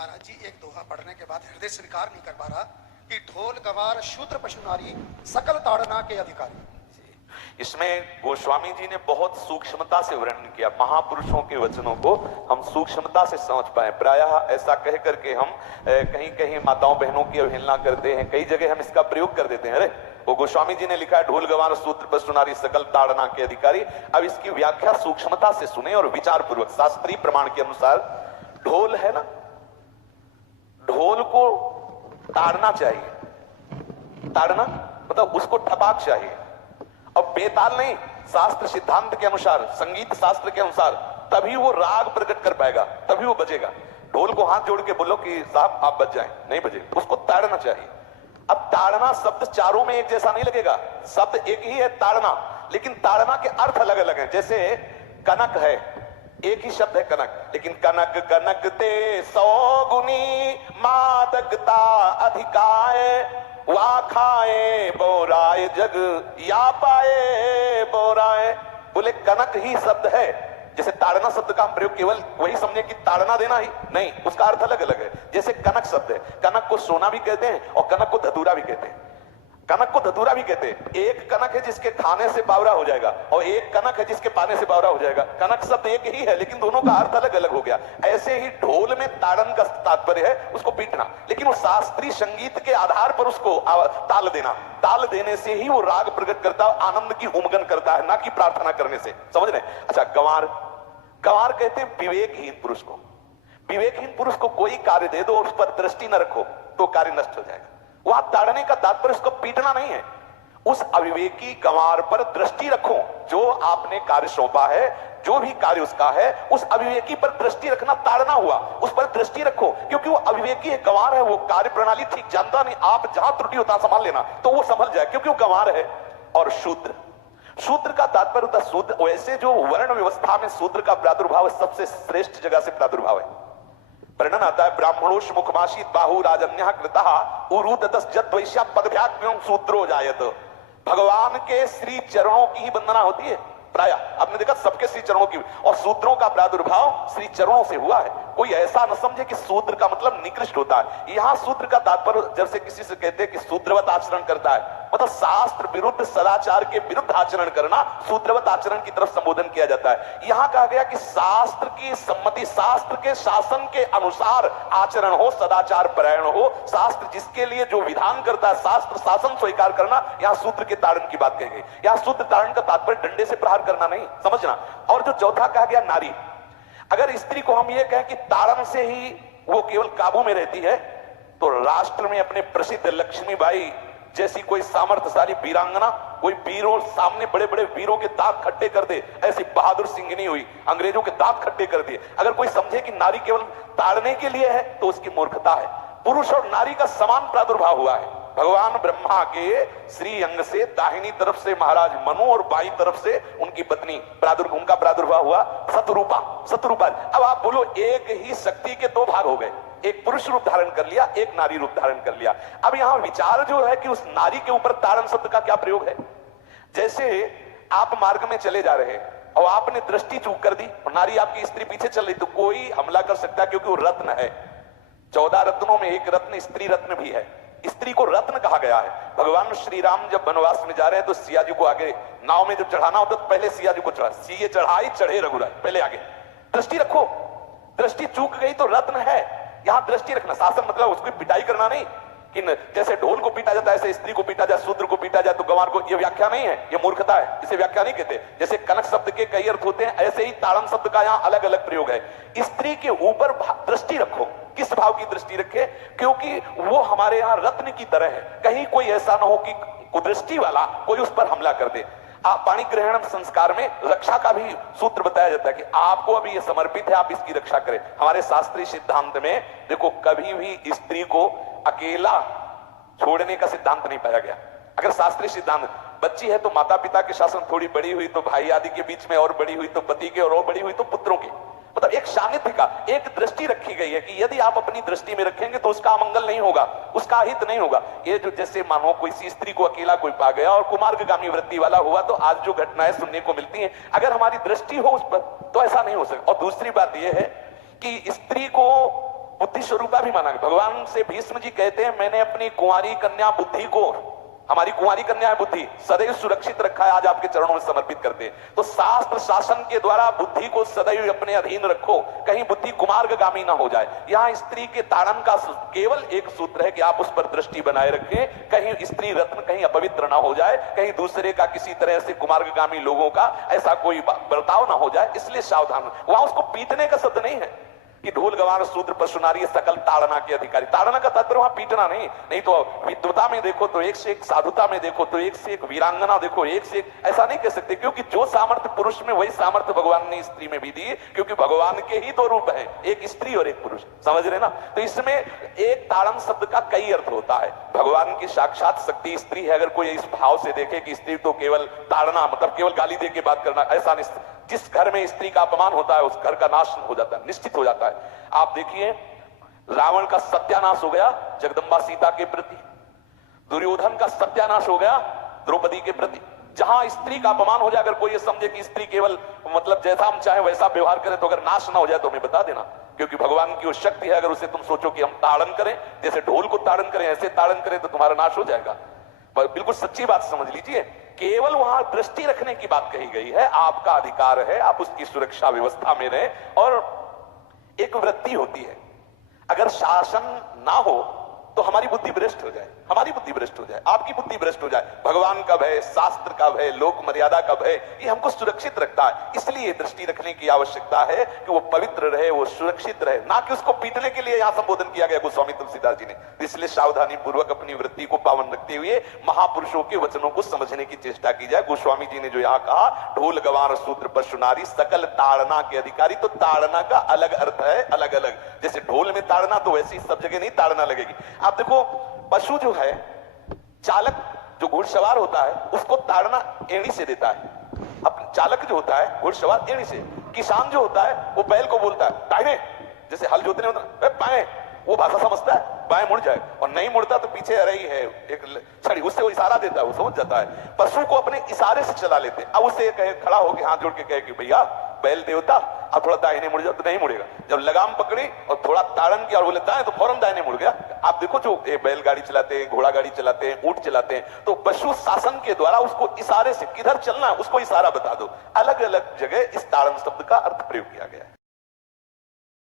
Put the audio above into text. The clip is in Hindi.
महाराज जी, एक दोहा पढ़ने के बाद हृदय स्वीकार नहीं कर पा रहा कि ढोल गवार शूद्र पशु नारी सकल ताड़ना के अधिकारी। इसमें गोस्वामी जी ने बहुत सूक्ष्मता से वर्णन किया। महापुरुषों के वचनों को हम सूक्ष्मता से समझ पाए। प्रायः ऐसा कह करके हम कहीं कहीं माताओं बहनों की अवहेलना करते हैं, कई जगह हम इसका प्रयोग कर देते हैं। अरे वो गोस्वामी जी ने लिखा है ढोल गवार शूद्र पशु नारी सकल ताड़ना के अधिकारी। अब इसकी व्याख्या सूक्ष्मता से सुने और विचार पूर्वक। शास्त्रीय प्रमाण के अनुसार ढोल है ना, ढोल को ताड़ना चाहिए। ताड़ना मतलब उसको ठपाक चाहिए। अब बेताल नहीं, शास्त्र सिद्धांत के अनुसार, संगीत शास्त्र के अनुसार तभी वो राग प्रकट कर पाएगा, तभी वो बजेगा। ढोल को हाथ जोड़ के बोलो कि साहब आप बज जाएं, नहीं बजे, उसको ताड़ना चाहिए। अब ताड़ना शब्द चारों में एक जैसा नहीं लगेगा, शब्द एक ही है ताड़ना, लेकिन ताड़ना के अर्थ अलग अलग हैं। जैसे कनक है, एक ही शब्द है कनक, लेकिन कनक कनक ते 100 गुनी मादकता अधिकाय, वा खाए बोराए जग या पाए बोराए। बोले कनक ही शब्द है। जैसे ताड़ना शब्द का हम प्रयोग केवल वही समझे कि ताड़ना देना ही नहीं, उसका अर्थ अलग अलग है। जैसे कनक शब्द है, कनक को सोना भी कहते हैं और कनक को धतूरा भी कहते हैं। कनक को धतूरा भी कहते हैं। एक कनक है जिसके खाने से बावरा हो जाएगा और एक कनक है जिसके पाने से बावरा हो जाएगा। कनक शब्द एक ही है, लेकिन दोनों का अर्थ अलग अलग हो गया। ऐसे ही ढोल में ताड़न का तात्पर्य है उसको पीटना, लेकिन वो शास्त्रीय संगीत के आधार पर उसको ताल देना। ताल देने से ही वो राग प्रकट करता है, आनंद की उमगन करता है, ना कि प्रार्थना करने से। समझ रहे? अच्छा, गंवार, गंवार कहते हैं विवेकहीन पुरुष को। विवेकहीन पुरुष को कोई कार्य दे दो और उस पर दृष्टि न रखो तो कार्य नष्ट हो जाएगा। वहां ताड़ने का तात्पर्य उसको पीटना नहीं है, उस अविवेकी गंवार पर दृष्टि रखो। जो आपने कार्य सौंपा है, जो भी कार्य उसका है, उस अविवेकी पर दृष्टि रखना ताड़ना हुआ। उस पर दृष्टि रखो, क्योंकि वो अविवेकी है, गंवार है, वो कार्य प्रणाली ठीक जानता नहीं। आप जहां त्रुटि होता संभाल लेना तो वो संभल जाए, क्योंकि वो गंवार है। और शूद्र, शूद्र का तात्पर्य होता है शूद्र। वैसे जो वर्ण व्यवस्था में शूद्र का प्रादुर्भाव सबसे श्रेष्ठ जगह से प्रादुर्भाव है। वर्णन आता है ब्राह्मणोश मुखमाशी बाहु राजन्य कृतः उरुदतस जद्वैश्या पदभ्याग्यों शूद्रो जायत। भगवान के श्री चरणों की ही वंदना होती है प्राय। आपने देखा सबके श्री चरणों की, और शूद्रों का प्रादुर्भाव श्री चरणों से हुआ है। कोई ऐसा न समझे कि शूद्र का मतलब निकृष्ट होता है। यहां शूद्र का तात्पर्य, जब से किसी से कहते हैं कि शूद्रवत आचरण करता है, मतलब शास्त्र विरुद्ध सदाचार के विरुद्ध आचरण करना, शूद्रवत आचरण की तरफ संबोधन किया जाता है। यहां कहा गया कि शास्त्र की सम्मति, शास्त्र के शासन के अनुसार आचरण हो, सदाचार परायण हो। शास्त्र जिसके लिए जो विधान करता है, शास्त्र शासन स्वीकार करना, यहां शूद्र के ताड़न की बात कही गई। यहां शूद्र ताड़न का तात्पर्य डंडे से प्रहार करना नहीं, समझना। और जो चौथा कहा गया नारी, अगर स्त्री को हम ये कहें कि ताड़न से ही वो केवल काबू में रहती है, तो राष्ट्र में अपने प्रसिद्ध लक्ष्मीबाई जैसी कोई सामर्थ्यशाली वीरांगना, कोई वीरों सामने बड़े बड़े वीरों के दांत खट्टे कर दे, ऐसी बहादुर सिंघनी हुई, अंग्रेजों के दांत खट्टे कर दिए। अगर कोई समझे कि नारी केवल ताड़ने के लिए है तो उसकी मूर्खता है। पुरुष और नारी का समान प्रादुर्भाव हुआ है। भगवान ब्रह्मा के श्री अंग से दाहिनी तरफ से महाराज मनु और बाईं तरफ से उनकी पत्नी उनका प्रादुर्भाव हुआ सतरूपा। सतरूपा, अब आप बोलो एक ही शक्ति के दो भाग हो गए, एक पुरुष रूप धारण कर लिया, एक नारी रूप धारण कर लिया। अब यहां विचार जो है कि उस नारी के ऊपर ताड़न शब्द का क्या प्रयोग है। जैसे आप मार्ग में चले जा रहे हैं और आपने दृष्टि चूक कर दी और नारी आपकी स्त्री पीछे चल रही, तो कोई हमला कर सकता है, क्योंकि वो रत्न है। 14 रत्नों में एक रत्न स्त्री रत्न भी है। स्त्री को रत्न कहा गया है। भगवान श्री राम जब वनवास में जा रहे हैं तो सिया जी को आगे नाव में जब चढ़ाना होता तो पहले सिया जी को चढ़ा, सीए चढ़ाई चढ़े रघुराई, पहले आगे। दृष्टि रखो, दृष्टि चूक गई तो रत्न है। यहां दृष्टि रखना, शासन मतलब उसकी पिटाई करना नहीं कि जैसे ढोल को पीटा जाता है ऐसे स्त्री को पीटा जाए, शूद्र को पीटा जाए, तो गंवार को, ये व्याख्या नहीं है, ये मूर्खता है, इसे व्याख्या नहीं कहते। जैसे कनक शब्द के कई अर्थ होते हैं, ऐसे ही ताड़न शब्द का यहाँ अलग अलग प्रयोग है। स्त्री के ऊपर दृष्टि रखो। किस भाव की दृष्टि रखे? क्योंकि वो हमारे यहाँ रत्न की तरह है। कहीं कोई ऐसा ना हो कि कुदृष्टि वाला कोई उस पर हमला कर दे। पाणी ग्रहण संस्कार में रक्षा का भी सूत्र बताया जाता है कि आपको अभी ये समर्पित है, आप इसकी रक्षा करें। हमारे शास्त्रीय सिद्धांत में देखो, कभी भी स्त्री को अकेला छोड़ने का सिद्धांत नहीं पाया गया। अगर शास्त्रीय सिद्धांत, बच्ची है तो माता पिता के शासन, थोड़ी बड़ी हुई तो भाई आदि के बीच में, और बड़ी हुई तो पति के, और बड़ी हुई तो पुत्रों की, मतलब एक सानिध्य का, एक दृष्टि रखी गई है कि यदि आप अपनी दृष्टि में रखेंगे तो उसका मंगल नहीं होगा, उसका हित नहीं होगा। ये जो जैसे मानो कोई स्त्री को अकेला कोई पा गया और कुमार्गामी वृत्ति वाला हुआ, तो आज जो घटनाएं सुनने को मिलती हैं, अगर हमारी दृष्टि हो उस पर तो ऐसा नहीं हो सकता। और दूसरी बात यह है कि स्त्री को बुद्धि स्वरूपा भी माना गया। भगवान से भीष्म जी कहते हैं मैंने अपनी कुंवारी कन्या बुद्धि को, हमारी कुंवारी कन्या है बुद्धि, सदैव सुरक्षित रखा है, आज आपके चरणों में समर्पित करते हैं। तो शास्त्र शासन के द्वारा बुद्धि को सदैव अपने अधीन रखो, कहीं बुद्धि कुमार्गगामी ना हो जाए। यहाँ स्त्री के ताड़न का केवल एक सूत्र है कि आप उस पर दृष्टि बनाए रखें, कहीं स्त्री रत्न कहीं अपवित्र ना हो जाए, कहीं दूसरे का किसी तरह से कुमार्गगामी लोगों का ऐसा कोई बर्ताव ना हो जाए, इसलिए सावधान। वहां उसको पीटने का शब्द नहीं है कि ढोल गवार शूद्र पर सुनारी सकल ताड़ना के अधिकारी। ताड़ना का तात्पर्य वहां पीटना नहीं तो विद्वता में देखो तो एक से एक, साधुता में देखो तो एक से एक, वीरांगना देखो एक से एक, ऐसा नहीं कह सकते, क्योंकि जो सामर्थ्य पुरुष में वही सामर्थ्य भगवान ने स्त्री में भी दी, क्योंकि भगवान के ही दो रूप है, एक स्त्री और एक पुरुष, समझ रहे ना। तो इसमें एक ताड़न शब्द का कई अर्थ होता है। भगवान की साक्षात शक्ति स्त्री है, अगर कोई इस भाव से देखे कि स्त्री तो केवल ताड़ना मतलब केवल गाली दे के बात करना, ऐसा नहीं। जिस घर में स्त्री का अपमान होता है उस घर का नाश हो जाता है, निश्चित हो जाता है। आप देखिए रावण का सत्यानाश हो गया जगदम्बा सीता के प्रति, दुर्योधन का सत्यानाश हो गया द्रौपदी के प्रति। जहां स्त्री का अपमान हो जाए, अगर कोई ये समझे कि स्त्री केवल मतलब जैसा हम चाहे वैसा व्यवहार करें, तो अगर नाश ना हो जाए तो हमें बता देना, क्योंकि भगवान की वो शक्ति है। अगर उसे तुम सोचो कि हम ताड़न करें, जैसे ढोल को ताड़न करें ऐसे ताड़न करें, तो तुम्हारा नाश हो जाएगा। बिल्कुल सच्ची बात समझ लीजिए। केवल वहां दृष्टि रखने की बात कही गई है, आपका अधिकार है, आप उसकी सुरक्षा व्यवस्था में रहें। और एक वृत्ति होती है, अगर शासन ना हो तो हमारी बुद्धि भ्रष्ट हो जाए, हमारी बुद्धि भ्रष्ट हो जाए, आपकी बुद्धि भ्रष्ट हो जाए। भगवान का भय, शास्त्र का भय, लोक मर्यादा का भय, ये हमको सुरक्षित रखता है। इसलिए दृष्टि रखने की आवश्यकता है कि वो पवित्र रहे, वो सुरक्षित रहे, ना कि उसको पीटने के लिए यहाँ संबोधन किया गया गोस्वामी तुलसीदास जी ने। इसलिए सावधानी पूर्वक अपनी वृत्ति को पावन रखते हुए महापुरुषों के वचनों को समझने की चेष्टा की जाए। गोस्वामी जी ने जो यहाँ कहा, ढोल गवार सूत्र पर सुनारी सकल ताड़ना के अधिकारी, तो ताड़ना का अलग अर्थ है, अलग अलग। जैसे ढोल में ताड़ना, तो वैसे ही सब जगह नहीं ताड़ना लगेगी। आप देखो पशु जो है, चालक जो घुड़सवार होता है उसको ताड़ना एड़ी से देता है। अब चालक जो होता है घुड़सवार एड़ी से, किसान जो होता है वो बैल को बोलता है दाहिने, जैसे हल जोतने होता है बाएं, वो भाषा समझता है, बाएं मुड़ जाए, और नहीं मुड़ता तो पीछे आ रही है एक छड़ी, उससे वो इशारा देता है, वो समझ जाता है। पशु को अपने इशारे से चला लेते हैं। अब उसे कहे खड़ा होकर हाथ जोड़ के कहे कि भैया बैल देवता अब थोड़ा दाहिने मुड़ जाओ, तो नहीं मुड़ेगा। जब लगाम पकड़ी और थोड़ा ताड़न किया और बोले दाएं, तो फौरन दाहिने मुड़ गया। आप देखो जो बैलगाड़ी चलाते हैं, घोड़ा गाड़ी चलाते हैं, ऊंट चलाते हैं, तो पशु शासन के द्वारा उसको इशारे से किधर चलना है उसको इशारा बता दो। अलग अलग जगह इस ताड़न शब्द का अर्थ प्रयोग किया गया है।